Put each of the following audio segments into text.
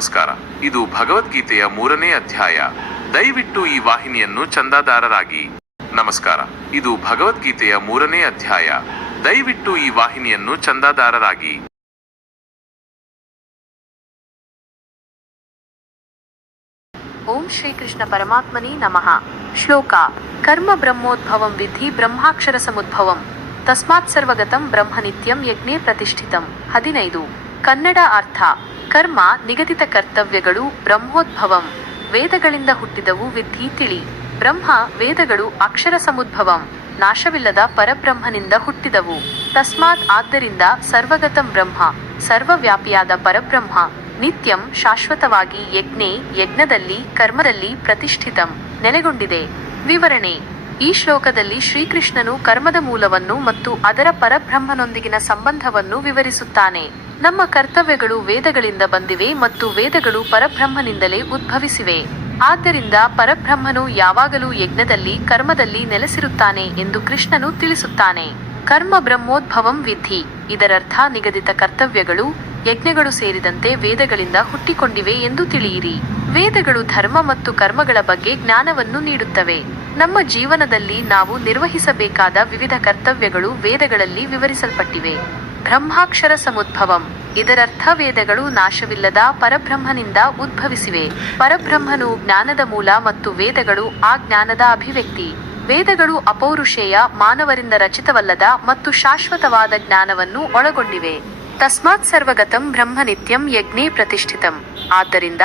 ನಮಸ್ಕಾರ. ಇದು ಭಗವದ್ಗೀತೆಯ ಮೂರನೇ ಅಧ್ಯಾಯ. ದಯವಿಟ್ಟು ಈ ವಾಹಿನಿಯನ್ನು ಚಂದಾದಾರರಾಗಿ. ನಮಸ್ಕಾರ. ಇದು ಭಗವದ್ಗೀತೆಯ ಮೂರನೇ ಅಧ್ಯಾಯ. ದಯವಿಟ್ಟು ಈ ವಾಹಿನಿಯನ್ನು ಚಂದಾದಾರರಾಗಿ. ಓಂ ಶ್ರೀಕೃಷ್ಣ ಪರಮಾತ್ಮನಿ ನಮಃ. ಶ್ಲೋಕ. ಕರ್ಮ ಬ್ರಹ್ಮೋದ್ಭವಂ ವಿಧಿ ಬ್ರಹ್ಮಾಕ್ಷರ ಸಮುದ್ಭವಂ. ತಸ್ಮಾತ್ ಸರ್ವಗತಂ ಬ್ರಹ್ಮನಿತ್ಯಂ ಯಜ್ಞೆ ಪ್ರತಿಷ್ಠಿತಂ. ಹದಿನೈದು. ಕನ್ನಡ ಅರ್ಥ. ಕರ್ಮ ನಿಗದಿತ ಕರ್ತವ್ಯಗಳು ಬ್ರಹ್ಮೋದ್ಭವಂ. ವೇದಗಳಿಂದ ಹುಟ್ಟಿದವು ವಿದ್ಧಿ ತಿಳಿ. ಬ್ರಹ್ಮ ವೇದಗಳು ಅಕ್ಷರ ಸಮುದ್ಭವಂ. ನಾಶವಿಲ್ಲದ ಪರಬ್ರಹ್ಮನಿಂದ ಹುಟ್ಟಿದವು. ತಸ್ಮಾತ್ ಆದ್ದರಿಂದ ಸರ್ವಗತಂ ಬ್ರಹ್ಮ, ಸರ್ವವ್ಯಾಪಿಯಾದ ಪರಬ್ರಹ್ಮ, ನಿತ್ಯಂ ಶಾಶ್ವತವಾಗಿ ಯಜ್ಞೆ ಯಜ್ಞದಲ್ಲಿ ಕರ್ಮದಲ್ಲಿ ಪ್ರತಿಷ್ಠಿತಂ ನೆಲೆಗೊಂಡಿದೆ. ವಿವರಣೆ. ಈ ಶ್ಲೋಕದಲ್ಲಿ ಶ್ರೀಕೃಷ್ಣನು ಕರ್ಮದ ಮೂಲವನ್ನು ಮತ್ತು ಅದರ ಪರಬ್ರಹ್ಮನೊಂದಿಗಿನ ಸಂಬಂಧವನ್ನು ವಿವರಿಸುತ್ತಾನೆ. ನಮ್ಮ ಕರ್ತವ್ಯಗಳು ವೇದಗಳಿಂದ ಬಂದಿವೆ ಮತ್ತು ವೇದಗಳು ಪರಬ್ರಹ್ಮನಿಂದಲೇ ಉದ್ಭವಿಸಿವೆ. ಆದ್ದರಿಂದ ಪರಬ್ರಹ್ಮನು ಯಾವಾಗಲೂ ಯಜ್ಞದಲ್ಲಿ, ಕರ್ಮದಲ್ಲಿ ನೆಲೆಸಿರುತ್ತಾನೆ ಎಂದು ಕೃಷ್ಣನು ತಿಳಿಸುತ್ತಾನೆ. ಕರ್ಮ ಬ್ರಹ್ಮೋದ್ಭವಂ ವಿಧಿ. ಇದರರ್ಥ ನಿಗದಿತ ಕರ್ತವ್ಯಗಳು, ಯಜ್ಞಗಳು ಸೇರಿದಂತೆ ವೇದಗಳಿಂದ ಹುಟ್ಟಿಕೊಂಡಿವೆ ಎಂದು ತಿಳಿಯಿರಿ. ವೇದಗಳು ಧರ್ಮ ಮತ್ತು ಕರ್ಮಗಳ ಬಗ್ಗೆ ಜ್ಞಾನವನ್ನು ನೀಡುತ್ತವೆ. ನಮ್ಮ ಜೀವನದಲ್ಲಿ ನಾವು ನಿರ್ವಹಿಸಬೇಕಾದ ವಿವಿಧ ಕರ್ತವ್ಯಗಳು ವೇದಗಳಲ್ಲಿ ವಿವರಿಸಲ್ಪಟ್ಟಿವೆ. ಬ್ರಹ್ಮಾಕ್ಷರ ಸಮುದ್ಭವಂ. ಇದರರ್ಥ ವೇದಗಳು ನಾಶವಿಲ್ಲದ ಪರಬ್ರಹ್ಮನಿಂದ ಉದ್ಭವಿಸಿವೆ. ಪರಬ್ರಹ್ಮನು ಜ್ಞಾನದ ಮೂಲ ಮತ್ತು ವೇದಗಳು ಆ ಜ್ಞಾನದ ಅಭಿವ್ಯಕ್ತಿ. ವೇದಗಳು ಅಪೌರುಷೇಯ, ಮಾನವರಿಂದ ರಚಿತವಲ್ಲದ ಮತ್ತು ಶಾಶ್ವತವಾದ ಜ್ಞಾನವನ್ನು ಒಳಗೊಂಡಿವೆ. ತಸ್ಮಾತ್ ಸರ್ವಗತಂ ಬ್ರಹ್ಮ ನಿತ್ಯಂ ಯಜ್ಞೇ ಪ್ರತಿಷ್ಠಿತಂ. ಆದ್ದರಿಂದ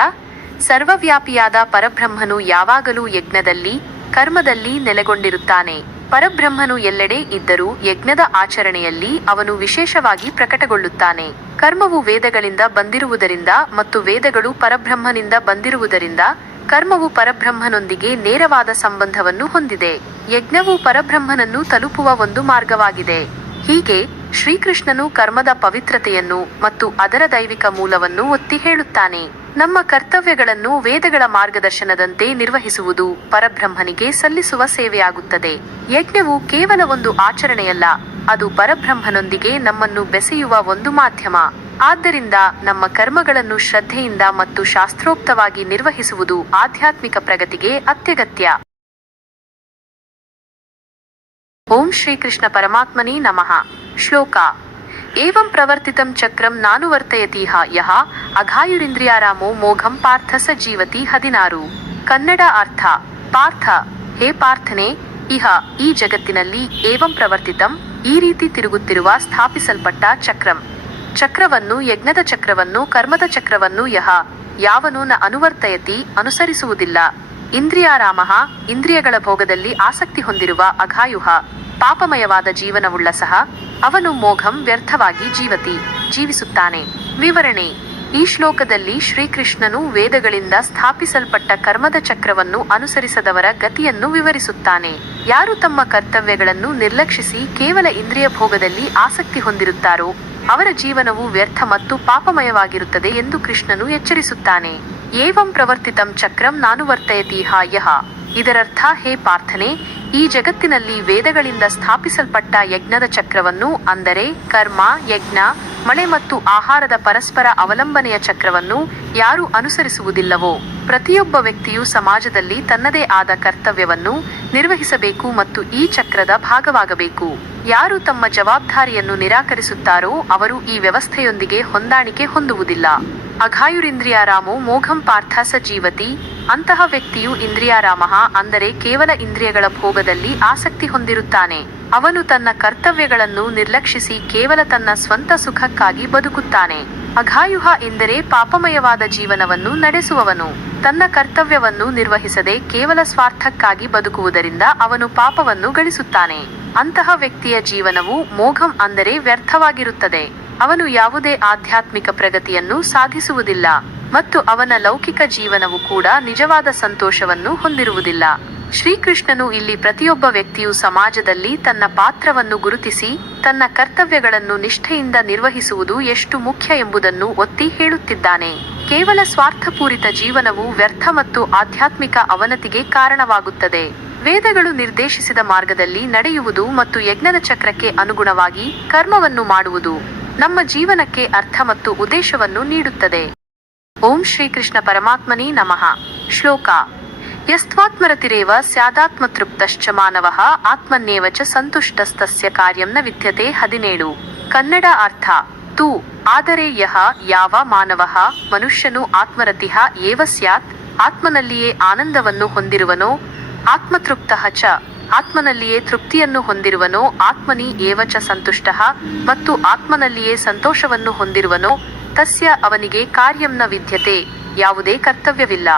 ಸರ್ವವ್ಯಾಪಿಯಾದ ಪರಬ್ರಹ್ಮನು ಯಾವಾಗಲೂ ಯಜ್ಞದಲ್ಲಿ ಕರ್ಮದಲ್ಲಿ ನೆಲೆಗೊಂಡಿರುತ್ತಾನೆ. ಪರಬ್ರಹ್ಮನು ಎಲ್ಲೆಡೆ ಇದ್ದರೂ ಯಜ್ಞದ ಆಚರಣೆಯಲ್ಲಿ ಅವನು ವಿಶೇಷವಾಗಿ ಪ್ರಕಟಗೊಳ್ಳುತ್ತಾನೆ. ಕರ್ಮವು ವೇದಗಳಿಂದ ಬಂದಿರುವುದರಿಂದ ಮತ್ತು ವೇದಗಳು ಪರಬ್ರಹ್ಮನಿಂದ ಬಂದಿರುವುದರಿಂದ ಕರ್ಮವು ಪರಬ್ರಹ್ಮನೊಂದಿಗೆ ನೇರವಾದ ಸಂಬಂಧವನ್ನು ಹೊಂದಿದೆ. ಯಜ್ಞವು ಪರಬ್ರಹ್ಮನನ್ನು ತಲುಪುವ ಒಂದು ಮಾರ್ಗವಾಗಿದೆ. ಹೀಗೆ ಶ್ರೀಕೃಷ್ಣನು ಕರ್ಮದ ಪವಿತ್ರತೆಯನ್ನು ಮತ್ತು ಅದರ ದೈವಿಕ ಮೂಲವನ್ನು ಒತ್ತಿ ಹೇಳುತ್ತಾನೆ. ನಮ್ಮ ಕರ್ತವ್ಯಗಳನ್ನು ವೇದಗಳ ಮಾರ್ಗದರ್ಶನದಂತೆ ನಿರ್ವಹಿಸುವುದು ಪರಬ್ರಹ್ಮನಿಗೆ ಸಲ್ಲಿಸುವ ಸೇವೆಯಾಗುತ್ತದೆ. ಯಜ್ಞವು ಕೇವಲ ಒಂದು ಆಚರಣೆಯಲ್ಲ, ಅದು ಪರಬ್ರಹ್ಮನೊಂದಿಗೆ ನಮ್ಮನ್ನು ಬೆಸೆಯುವ ಒಂದು ಮಾಧ್ಯಮ. ಆದ್ದರಿಂದ ನಮ್ಮ ಕರ್ಮಗಳನ್ನು ಶ್ರದ್ಧೆಯಿಂದ ಮತ್ತು ಶಾಸ್ತ್ರೋಕ್ತವಾಗಿ ನಿರ್ವಹಿಸುವುದು ಆಧ್ಯಾತ್ಮಿಕ ಪ್ರಗತಿಗೆ ಅತ್ಯಗತ್ಯ. ಓಂ ಶ್ರೀಕೃಷ್ಣ ಪರಮಾತ್ಮನೇ ನಮಃ. ಶ್ಲೋಕ. ಏವಂ ಪ್ರವರ್ತಿತಂ ಚಕ್ರಂ ನಾನುವರ್ತಯತೀಹ ಯಹ ಅಘಾಯುರಿಂದ್ರಿಯಾರಾಮೋ ಮೋಘಂ ಪಾರ್ಥ ಸ ಜೀವತಿ ಹದಿನಾರು. ಕನ್ನಡ ಅರ್ಥ, ಪಾರ್ಥ, ಹೇ ಪಾರ್ಥನೆ, ಇಹ, ಈ ಜಗತ್ತಿನಲ್ಲಿ ಏವಂ ಪ್ರವರ್ತಿತಂ, ಈ ರೀತಿ ತಿರುಗುತ್ತಿರುವ ಸ್ಥಾಪಿಸಲ್ಪಟ್ಟ ಚಕ್ರಂ. ಚಕ್ರವನ್ನು ಯಜ್ಞದ ಚಕ್ರವನ್ನು ಕರ್ಮದ ಚಕ್ರವನ್ನು ಯಹ ಯಾವನು ನ ಅನುವರ್ತಯತಿ, ಅನುಸರಿಸುವುದಿಲ್ಲ. ಇಂದ್ರಿಯಾರಾಮಃ, ಇಂದ್ರಿಯಗಳ ಭೋಗದಲ್ಲಿ ಆಸಕ್ತಿ ಹೊಂದಿರುವ ಅಘಾಯುಹ ಪಾಪಮಯವಾದ ಜೀವನವುಳ್ಳ ಸಹ ಅವನು ಮೋಘಂ ವ್ಯರ್ಥವಾಗಿ ಜೀವತಿ, ಜೀವಿಸುತ್ತಾನೆ. ವಿವರಣೆ, ಈ ಶ್ಲೋಕದಲ್ಲಿ ಶ್ರೀಕೃಷ್ಣನು ವೇದಗಳಿಂದ ಸ್ಥಾಪಿಸಲ್ಪಟ್ಟ ಕರ್ಮದ ಚಕ್ರವನ್ನು ಅನುಸರಿಸದವರ ಗತಿಯನ್ನು ವಿವರಿಸುತ್ತಾನೆ. ಯಾರು ತಮ್ಮ ಕರ್ತವ್ಯಗಳನ್ನು ನಿರ್ಲಕ್ಷಿಸಿ ಕೇವಲ ಇಂದ್ರಿಯ ಭೋಗದಲ್ಲಿ ಆಸಕ್ತಿ ಹೊಂದಿರುತ್ತಾರೋ, ಅವರ ಜೀವನವು ವ್ಯರ್ಥ ಮತ್ತು ಪಾಪಮಯವಾಗಿರುತ್ತದೆ ಎಂದು ಕೃಷ್ಣನು ಎಚ್ಚರಿಸುತ್ತಾನೆ. ಏವಂ ಪ್ರವರ್ತಿತಂ ಚಕ್ರಂ ನಾನು ವರ್ತಯತೀಹ ಯಹ ಇದರರ್ಥ, ಹೇ ಪಾರ್ಥನೆ ಈ ಜಗತ್ತಿನಲ್ಲಿ ವೇದಗಳಿಂದ ಸ್ಥಾಪಿಸಲ್ಪಟ್ಟ ಯಜ್ಞದ ಚಕ್ರವನ್ನು, ಅಂದರೆ ಕರ್ಮ, ಯಜ್ಞ, ಮಳೆ ಮತ್ತು ಆಹಾರದ ಪರಸ್ಪರ ಅವಲಂಬನೆಯ ಚಕ್ರವನ್ನು ಯಾರು ಅನುಸರಿಸುವುದಿಲ್ಲವೋ? ಪ್ರತಿಯೊಬ್ಬ ವ್ಯಕ್ತಿಯು ಸಮಾಜದಲ್ಲಿ ತನ್ನದೇ ಆದ ಕರ್ತವ್ಯವನ್ನು ನಿರ್ವಹಿಸಬೇಕು ಮತ್ತು ಈ ಚಕ್ರದ ಭಾಗವಾಗಬೇಕು. ಯಾರು ತಮ್ಮ ಜವಾಬ್ದಾರಿಯನ್ನು ನಿರಾಕರಿಸುತ್ತಾರೋ ಅವರು ಈ ವ್ಯವಸ್ಥೆಯೊಂದಿಗೆ ಹೊಂದಾಣಿಕೆ ಹೊಂದುವುದಿಲ್ಲ. ಅಘಾಯುರಿಂದ್ರಿಯಾರಾಮೋ ಮೋಘಂ ಪಾರ್ಥ ಸ ಜೀವತಿ ಅಂತಹ ವ್ಯಕ್ತಿಯು ಇಂದ್ರಿಯಾರಾಮ, ಅಂದರೆ ಕೇವಲ ಇಂದ್ರಿಯಗಳ ಭೋಗದಲ್ಲಿ ಆಸಕ್ತಿ ಹೊಂದಿರುತ್ತಾನೆ. ಅವನು ತನ್ನ ಕರ್ತವ್ಯಗಳನ್ನು ನಿರ್ಲಕ್ಷಿಸಿ ಕೇವಲ ತನ್ನ ಸ್ವಂತ ಸುಖಕ್ಕಾಗಿ ಬದುಕುತ್ತಾನೆ. ಅಘಾಯುಹ ಎಂದರೆ ಪಾಪಮಯವಾದ ಜೀವನವನ್ನು ನಡೆಸುವವನು. ತನ್ನ ಕರ್ತವ್ಯವನ್ನು ನಿರ್ವಹಿಸದೆ ಕೇವಲ ಸ್ವಾರ್ಥಕ್ಕಾಗಿ ಬದುಕುವುದರಿಂದ ಅವನು ಪಾಪವನ್ನು ಗಳಿಸುತ್ತಾನೆ. ಅಂತಹ ವ್ಯಕ್ತಿಯ ಜೀವನವು ಮೋಘಂ ಅಂದರೆ ವ್ಯರ್ಥವಾಗಿರುತ್ತದೆ. ಅವನು ಯಾವುದೇ ಆಧ್ಯಾತ್ಮಿಕ ಪ್ರಗತಿಯನ್ನು ಸಾಧಿಸುವುದಿಲ್ಲ ಮತ್ತು ಅವನ ಲೌಕಿಕ ಜೀವನವು ಕೂಡ ನಿಜವಾದ ಸಂತೋಷವನ್ನು ಹೊಂದಿರುವುದಿಲ್ಲ. ಶ್ರೀಕೃಷ್ಣನು ಇಲ್ಲಿ ಪ್ರತಿಯೊಬ್ಬ ವ್ಯಕ್ತಿಯು ಸಮಾಜದಲ್ಲಿ ತನ್ನ ಪಾತ್ರವನ್ನು ಗುರುತಿಸಿ, ತನ್ನ ಕರ್ತವ್ಯಗಳನ್ನು ನಿಷ್ಠೆಯಿಂದ ನಿರ್ವಹಿಸುವುದು ಎಷ್ಟು ಮುಖ್ಯ ಎಂಬುದನ್ನು ಒತ್ತಿ ಹೇಳುತ್ತಿದ್ದಾನೆ. ಕೇವಲ ಸ್ವಾರ್ಥಪೂರಿತ ಜೀವನವು ವ್ಯರ್ಥ ಮತ್ತು ಆಧ್ಯಾತ್ಮಿಕ ಅವನತಿಗೆ ಕಾರಣವಾಗುತ್ತದೆ. ವೇದಗಳು ನಿರ್ದೇಶಿಸಿದ ಮಾರ್ಗದಲ್ಲಿ ನಡೆಯುವುದು ಮತ್ತು ಯಜ್ಞದ ಚಕ್ರಕ್ಕೆ ಅನುಗುಣವಾಗಿ ಕರ್ಮವನ್ನು ಮಾಡುವುದು. ನಮ್ಮ ಜೀವನಕ್ಕೆ ಅರ್ಥ ಮತ್ತು ಉದ್ದೇಶವನ್ನು ನೀಡುತ್ತದೆ. ಓಂ ಶ್ರೀಕೃಷ್ಣ ಪರಮಾತ್ಮನೇ ನಮಃ. ಶ್ಲೋಕ. ಯಸ್ತ್ವಾತ್ಮರತಿರೇವ ಸ್ಯಾದಾತ್ಮತೃಪ್ತಶ್ಚ ಮಾನವಃ ಆತ್ಮನ್ನೇವ ಚ ಸಂತುಷ್ಟಸ್ತಸ್ಯ ಕಾರ್ಯಂ ನ ವಿದ್ಯತೆ ಹದಿನೇಳು. ಕನ್ನಡ ಅರ್ಥ. ತು. ಆದರೆ ಯಹ ಯಾವ ಮಾನವಃ ಮನುಷ್ಯನು ಆತ್ಮರತಿಹ ಏವ ಸ್ಯಾತ್ ಆತ್ಮನಲ್ಲಿಯೇ ಆನಂದವನ್ನು ಹೊಂದಿರುವನೋ ಆತ್ಮತೃಪ್ತಃ ಚ ಆತ್ಮನಲ್ಲಿಯೇ ತೃಪ್ತಿಯನ್ನು ಹೊಂದಿರುವನೋ, ಆತ್ಮನಿ ಏವಚ ಸಂತುಷ್ಟ ಮತ್ತು ಆತ್ಮನಲ್ಲಿಯೇ ಸಂತೋಷವನ್ನು ಹೊಂದಿರುವನೋ, ತಸ್ಯ ಅವನಿಗೆ ಕಾರ್ಯಂನ ವಿದ್ಯತೆ, ಯಾವುದೇ ಕರ್ತವ್ಯವಿಲ್ಲ.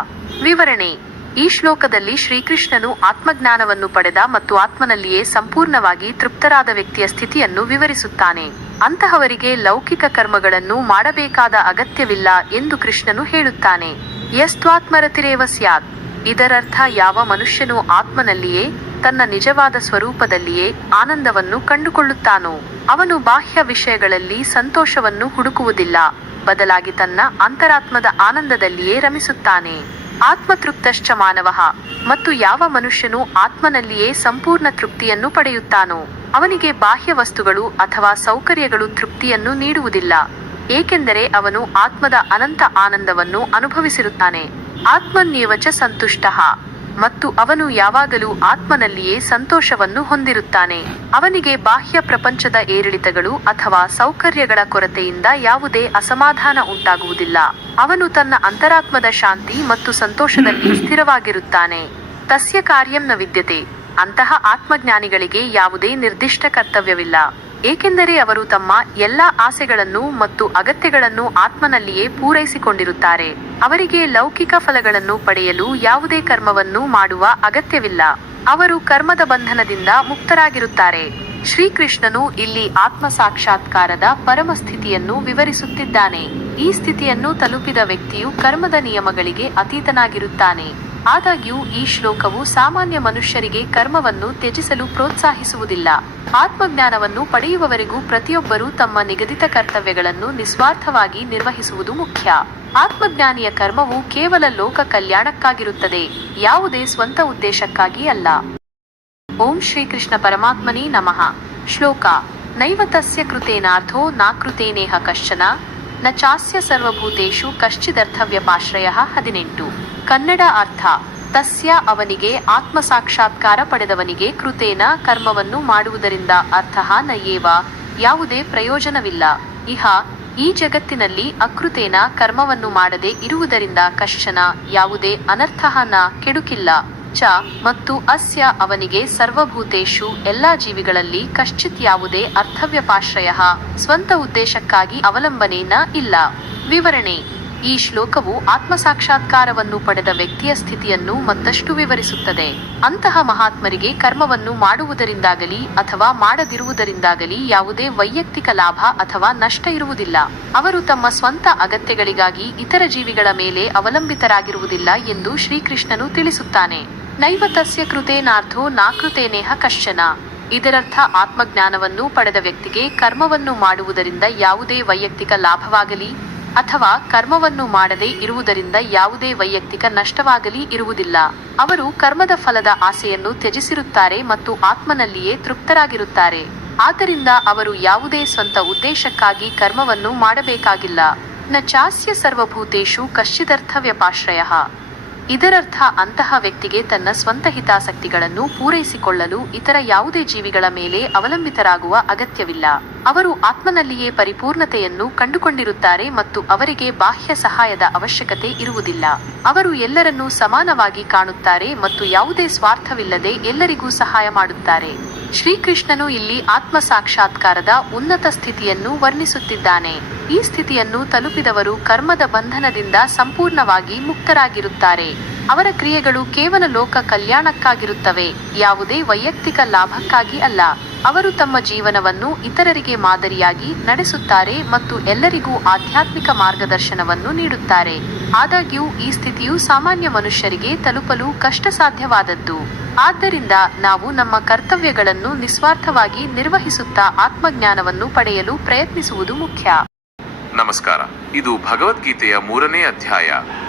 ವಿವರಣೆ, ಈ ಶ್ಲೋಕದಲ್ಲಿ ಶ್ರೀಕೃಷ್ಣನು ಆತ್ಮಜ್ಞಾನವನ್ನು ಪಡೆದ ಮತ್ತು ಆತ್ಮನಲ್ಲಿಯೇ ಸಂಪೂರ್ಣವಾಗಿ ತೃಪ್ತರಾದ ವ್ಯಕ್ತಿಯ ಸ್ಥಿತಿಯನ್ನು ವಿವರಿಸುತ್ತಾನೆ. ಅಂತಹವರಿಗೆ ಲೌಕಿಕ ಕರ್ಮಗಳನ್ನು ಮಾಡಬೇಕಾದ ಅಗತ್ಯವಿಲ್ಲ ಎಂದು ಕೃಷ್ಣನು ಹೇಳುತ್ತಾನೆ. ಯಸ್ತ್ವಾತ್ಮರತಿರೇವ ಸ್ಯಾತ್. ಇದರರ್ಥ ಯಾವ ಮನುಷ್ಯನು ಆತ್ಮನಲ್ಲಿಯೇ ತನ್ನ ನಿಜವಾದ ಸ್ವರೂಪದಲ್ಲಿಯೇ ಆನಂದವನ್ನು ಕಂಡುಕೊಳ್ಳುತ್ತಾನೋ? ಅವನು ಬಾಹ್ಯ ವಿಷಯಗಳಲ್ಲಿ ಸಂತೋಷವನ್ನು ಹುಡುಕುವುದಿಲ್ಲ. ಬದಲಾಗಿ ತನ್ನ ಅಂತರಾತ್ಮದ ಆನಂದದಲ್ಲಿಯೇ ರಮಿಸುತ್ತಾನೆ. ಆತ್ಮತೃಪ್ತಶ್ಚ ಮಾನವಃ. ಮತ್ತು ಯಾವ ಮನುಷ್ಯನು ಆತ್ಮನಲ್ಲಿಯೇ ಸಂಪೂರ್ಣ ತೃಪ್ತಿಯನ್ನು ಪಡೆಯುತ್ತಾನೋ? ಅವನಿಗೆ ಬಾಹ್ಯ ವಸ್ತುಗಳು ಅಥವಾ ಸೌಕರ್ಯಗಳು ತೃಪ್ತಿಯನ್ನು ನೀಡುವುದಿಲ್ಲ. ಏಕೆಂದರೆ ಅವನು ಆತ್ಮದ ಅನಂತ ಆನಂದವನ್ನು ಅನುಭವಿಸಿರುತ್ತಾನೆ. ಆತ್ಮನ್ಯೇವಚ ಸಂತುಷ್ಟಃ. ಮತ್ತು ಅವನು ಯಾವಾಗಲೂ ಆತ್ಮನಲ್ಲಿಯೇ ಸಂತೋಷವನ್ನು ಹೊಂದಿರುತ್ತಾನೆ. ಅವನಿಗೆ ಬಾಹ್ಯ ಪ್ರಪಂಚದ ಏರಿಳಿತಗಳು ಅಥವಾ ಸೌಕರ್ಯಗಳ ಕೊರತೆಯಿಂದ ಯಾವುದೇ ಅಸಮಾಧಾನ ಉಂಟಾಗುವುದಿಲ್ಲ. ಅವನು ತನ್ನ ಅಂತರಾತ್ಮದ ಶಾಂತಿ ಮತ್ತು ಸಂತೋಷದಲ್ಲಿ ಸ್ಥಿರವಾಗಿರುತ್ತಾನೆ. ತಸ್ಯ ಕಾರ್ಯಂನ ವಿದ್ಯತೆ. ಅಂತಹ ಆತ್ಮಜ್ಞಾನಿಗಳಿಗೆ ಯಾವುದೇ ನಿರ್ದಿಷ್ಟ ಕರ್ತವ್ಯವಿಲ್ಲ. ಏಕೆಂದರೆ ಅವರು ತಮ್ಮ ಎಲ್ಲ ಆಸೆಗಳನ್ನು ಮತ್ತು ಅಗತ್ಯಗಳನ್ನು ಆತ್ಮನಲ್ಲಿಯೇ ಪೂರೈಸಿಕೊಂಡಿರುತ್ತಾರೆ. ಅವರಿಗೆ ಲೌಕಿಕ ಫಲಗಳನ್ನು ಪಡೆಯಲು ಯಾವುದೇ ಕರ್ಮವನ್ನು ಮಾಡುವ ಅಗತ್ಯವಿಲ್ಲ. ಅವರು ಕರ್ಮದ ಬಂಧನದಿಂದ ಮುಕ್ತರಾಗಿರುತ್ತಾರೆ. ಶ್ರೀಕೃಷ್ಣನು ಇಲ್ಲಿ ಆತ್ಮ ಸಾಕ್ಷಾತ್ಕಾರದ ಪರಮ ಸ್ಥಿತಿಯನ್ನು ವಿವರಿಸುತ್ತಿದ್ದಾನೆ. ಈ ಸ್ಥಿತಿಯನ್ನು ತಲುಪಿದ ವ್ಯಕ್ತಿಯು ಕರ್ಮದ ನಿಯಮಗಳಿಗೆ ಅತೀತನಾಗಿರುತ್ತಾನೆ. ಆದಾಗ್ಯೂ, ಈ ಶ್ಲೋಕವು ಸಾಮಾನ್ಯ ಮನುಷ್ಯರಿಗೆ ಕರ್ಮವನ್ನು ತ್ಯಜಿಸಲು ಪ್ರೋತ್ಸಾಹಿಸುವುದಿಲ್ಲ. ಆತ್ಮಜ್ಞಾನವನ್ನು ಪಡೆಯುವವರೆಗೂ ಪ್ರತಿಯೊಬ್ಬರೂ ತಮ್ಮ ನಿಗದಿತ ಕರ್ತವ್ಯಗಳನ್ನು ನಿಸ್ವಾರ್ಥವಾಗಿ ನಿರ್ವಹಿಸುವುದು ಮುಖ್ಯ. ಆತ್ಮಜ್ಞಾನಿಯ ಕರ್ಮವು ಕೇವಲ ಲೋಕ ಕಲ್ಯಾಣಕ್ಕಾಗಿರುತ್ತದೆ, ಯಾವುದೇ ಸ್ವಂತ ಉದ್ದೇಶಕ್ಕಾಗಿ ಅಲ್ಲ. ಓಂ ಶ್ರೀಕೃಷ್ಣ ಪರಮಾತ್ಮನೇ ನಮಃ. ಶ್ಲೋಕ ನೈವ ತಸ್ಯ ಕೃತೇನಾರ್ಥೋ ನಾಕೃತೇನೇಹ ಕಶ್ಚನ, ನ ಚಾಸ್ಯ ಸರ್ವಭೂತೇಷು ಕಶ್ಚಿದರ್ಥವ್ಯಪಾಶ್ರಯ ಹದಿನೆಂಟು. ಕನ್ನಡ ಅರ್ಥ. ತಸ್ಯ ಅವನಿಗೆ ಆತ್ಮ ಸಾಕ್ಷಾತ್ಕಾರ ಪಡೆದವನಿಗೆ ಕೃತೇನ ಕರ್ಮವನ್ನು ಮಾಡುವುದರಿಂದ ಅರ್ಥ ನಯೇವ ಯಾವುದೇ ಪ್ರಯೋಜನವಿಲ್ಲ. ಇಹ, ಈ ಜಗತ್ತಿನಲ್ಲಿ ಅಕೃತೇನ ಕರ್ಮವನ್ನು ಮಾಡದೆ ಇರುವುದರಿಂದ ಕಶ್ಚನ, ಯಾವುದೇ ಅನರ್ಥಃ ನ ಕೆಡುಕಿಲ್ಲ. ಚ, ಮತ್ತು ಅಸ್ಯ ಅವನಿಗೆ ಸರ್ವಭೂತೇಶು ಎಲ್ಲಾ ಜೀವಿಗಳಲ್ಲಿ ಕಶ್ಚಿತ್ ಯಾವುದೇ ಅರ್ಥವ್ಯಪಾಶ್ರಯ. ಸ್ವಂತ ಉದ್ದೇಶಕ್ಕಾಗಿ ಅವಲಂಬನೇನ ಇಲ್ಲ. ವಿವರಣೆ ಈ ಶ್ಲೋಕವು ಆತ್ಮಸಾಕ್ಷಾತ್ಕಾರವನ್ನು ಪಡೆದ ವ್ಯಕ್ತಿಯ ಸ್ಥಿತಿಯನ್ನು ಮತ್ತಷ್ಟು ವಿವರಿಸುತ್ತದೆ. ಅಂತಹ ಮಹಾತ್ಮರಿಗೆ ಕರ್ಮವನ್ನು ಮಾಡುವುದರಿಂದಾಗಲಿ ಅಥವಾ ಮಾಡದಿರುವುದರಿಂದಾಗಲಿ ಯಾವುದೇ ವೈಯಕ್ತಿಕ ಲಾಭ ಅಥವಾ ನಷ್ಟ ಇರುವುದಿಲ್ಲ. ಅವರು ತಮ್ಮ ಸ್ವಂತ ಅಗತ್ಯಗಳಿಗಾಗಿ ಇತರ ಜೀವಿಗಳ ಮೇಲೆ ಅವಲಂಬಿತರಾಗಿರುವುದಿಲ್ಲ ಎಂದು ಶ್ರೀಕೃಷ್ಣನು ತಿಳಿಸುತ್ತಾನೆ. ನೈವ ತಸ್ಯ ಕೃತೇನಾರ್ಥೋ ನಾಕೃತೇನೇಹ ಕಶ್ಚನ. ಇದರರ್ಥ ಆತ್ಮಜ್ಞಾನವನ್ನು ಪಡೆದ ವ್ಯಕ್ತಿಗೆ ಕರ್ಮವನ್ನು ಮಾಡುವುದರಿಂದ ಯಾವುದೇ ವೈಯಕ್ತಿಕ ಲಾಭವಾಗಲಿ ಅಥವಾ ಕರ್ಮವನ್ನು ಮಾಡದೇ ಇರುವುದರಿಂದ ಯಾವುದೇ ವೈಯಕ್ತಿಕ ನಷ್ಟವಾಗಲಿ ಇರುವುದಿಲ್ಲ. ಅವರು ಕರ್ಮದ ಫಲದ ಆಸೆಯನ್ನು ತ್ಯಜಿಸಿರುತ್ತಾರೆ ಮತ್ತು ಆತ್ಮನಲ್ಲಿಯೇ ತೃಪ್ತರಾಗಿರುತ್ತಾರೆ. ಆದ್ದರಿಂದ ಅವರು ಯಾವುದೇ ಸ್ವಂತ ಉದ್ದೇಶಕ್ಕಾಗಿ ಕರ್ಮವನ್ನು ಮಾಡಬೇಕಾಗಿಲ್ಲ. ನ ಚಾಸ್ಯ ಸರ್ವಭೂತೇಶು ಕಶ್ಚಿದರ್ಥ ವ್ಯಪಾಶ್ರಯ ಇದರರ್ಥ ಅಂತಹ ವ್ಯಕ್ತಿಗೆ ತನ್ನ ಸ್ವಂತ ಹಿತಾಸಕ್ತಿಗಳನ್ನು ಪೂರೈಸಿಕೊಳ್ಳಲು ಇತರ ಯಾವುದೇ ಜೀವಿಗಳ ಮೇಲೆ ಅವಲಂಬಿತರಾಗುವ ಅಗತ್ಯವಿಲ್ಲ. ಅವರು ಆತ್ಮನಲ್ಲಿಯೇ ಪರಿಪೂರ್ಣತೆಯನ್ನು ಕಂಡುಕೊಂಡಿರುತ್ತಾರೆ ಮತ್ತು ಅವರಿಗೆ ಬಾಹ್ಯ ಸಹಾಯದ ಅವಶ್ಯಕತೆ ಇರುವುದಿಲ್ಲ. ಅವರು ಎಲ್ಲರನ್ನೂ ಸಮಾನವಾಗಿ ಕಾಣುತ್ತಾರೆ ಮತ್ತು ಯಾವುದೇ ಸ್ವಾರ್ಥವಿಲ್ಲದೆ ಎಲ್ಲರಿಗೂ ಸಹಾಯ ಮಾಡುತ್ತಾರೆ. ಶ್ರೀಕೃಷ್ಣನು ಇಲ್ಲಿ ಆತ್ಮ ಸಾಕ್ಷಾತ್ಕಾರದ ಉನ್ನತ ಸ್ಥಿತಿಯನ್ನು ವರ್ಣಿಸುತ್ತಿದ್ದಾನೆ. ಈ ಸ್ಥಿತಿಯನ್ನು ತಲುಪಿದವರು ಕರ್ಮದ ಬಂಧನದಿಂದ ಸಂಪೂರ್ಣವಾಗಿ ಮುಕ್ತರಾಗಿರುತ್ತಾರೆ. ಅವರ ಕ್ರಿಯೆಗಳು ಕೇವಲ ಲೋಕ ಕಲ್ಯಾಣಕ್ಕಾಗಿರುತ್ತವೆ, ಯಾವುದೇ ವೈಯಕ್ತಿಕ ಲಾಭಕ್ಕಾಗಿ ಅಲ್ಲ. ಅವರು ತಮ್ಮ ಜೀವನವನ್ನು ಇತರರಿಗೆ ಮಾದರಿಯಾಗಿ ನಡೆಸುತ್ತಾರೆ ಮತ್ತು ಎಲ್ಲರಿಗೂ ಆಧ್ಯಾತ್ಮಿಕ ಮಾರ್ಗದರ್ಶನವನ್ನು ನೀಡುತ್ತಾರೆ. ಆದಾಗ್ಯೂ, ಈ ಸ್ಥಿತಿಯು ಸಾಮಾನ್ಯ ಮನುಷ್ಯರಿಗೆ ತಲುಪಲು ಕಷ್ಟಸಾಧ್ಯವಾದದ್ದು. ಆದ್ದರಿಂದ ನಾವು ನಮ್ಮ ಕರ್ತವ್ಯಗಳನ್ನು ನಿಸ್ವಾರ್ಥವಾಗಿ ನಿರ್ವಹಿಸುತ್ತಾ ಆತ್ಮಜ್ಞಾನವನ್ನು ಪಡೆಯಲು ಪ್ರಯತ್ನಿಸುವುದು ಮುಖ್ಯ. ನಮಸ್ಕಾರ. ಇದು ಭಗವದ್ಗೀತೆಯ ಮೂರನೇ ಅಧ್ಯಾಯ.